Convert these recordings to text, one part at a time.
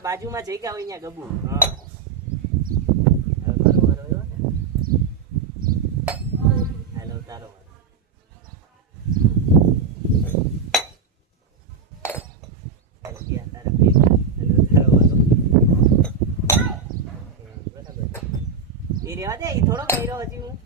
આ બાજુમાં જગ્યા હોય ત્યાં ગબુ હેલો તારો એ રેવા દે એ થોડો કર્યો હજી હું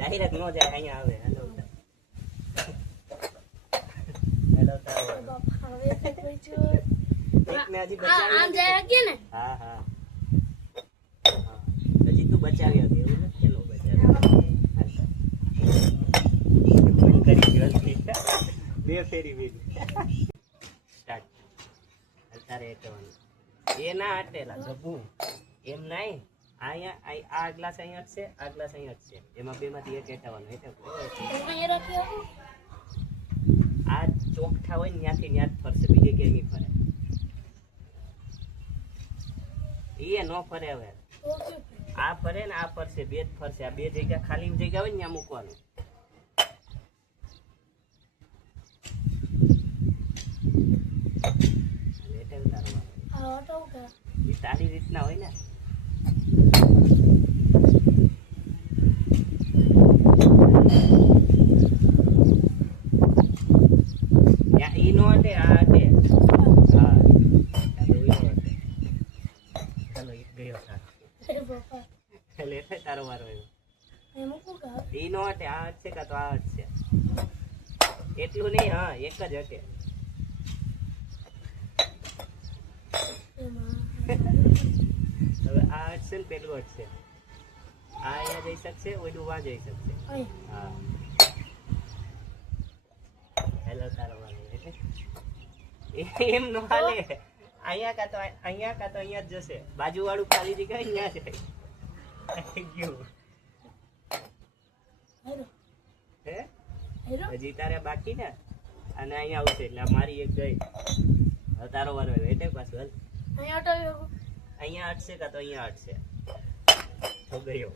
ડાયરેક્ટ નો જાય અહીંયા આવે હેલો હેલો તારો એક ને હજી બચાવી આમ જાય કે ને હા હા હજી તું બચાવી હતી એવું નથી કેલો બચાવી બે ફેરી વેલી સ્ટાર્ટ અત્યારે એકવાનું એ ના આટેલા ગભુ એમ નહીં અહીંયા આ ગ્લાસ અહીંયા જ છે આ ગ્લાસ અહીંયા જ છે એમાં બેમાંથી એક એટાવાનું એટલે આ ચોકઠા હોય ને ત્યાંથી ત્યાં જ ફરશે બીજે ક્યાંય નહીં ફરે એ ન ફરે હવે આ ફરે ને આ ફરશે બે જ ફરશે આ બે જગ્યા ખાલી જગ્યા હોય ને ત્યાં મૂકવાનું એ તારી રીતના હોય ને ઈ નો અટે આ અટે હા ચાલો એક ગયો એટલે તારો વારો આવ્યો ઈ નો અટે આ અટશે કા તો આ અટશે એટલું નહીં હા એક જ અટે હવે આ અટશે ને પેલું અટશે આ અહીંયા જઈ શકશે ઓઈડું વાં જઈ શકશે હા હેલો તારો વાલો એમ નો હાલે અહીંયા કા તો અહીંયા જ જશે બાજુ વાળું ખાલી જગ્યા અહીંયા છે ગયું હે હજી તારે બાકી ને અને અહીંયા આવશે એટલે મારી એક ગઈ હવે તારો વારો એટલે પાછું હાલ અહીંયા અટશે કા તો અહીંયા અટશે તો ગયો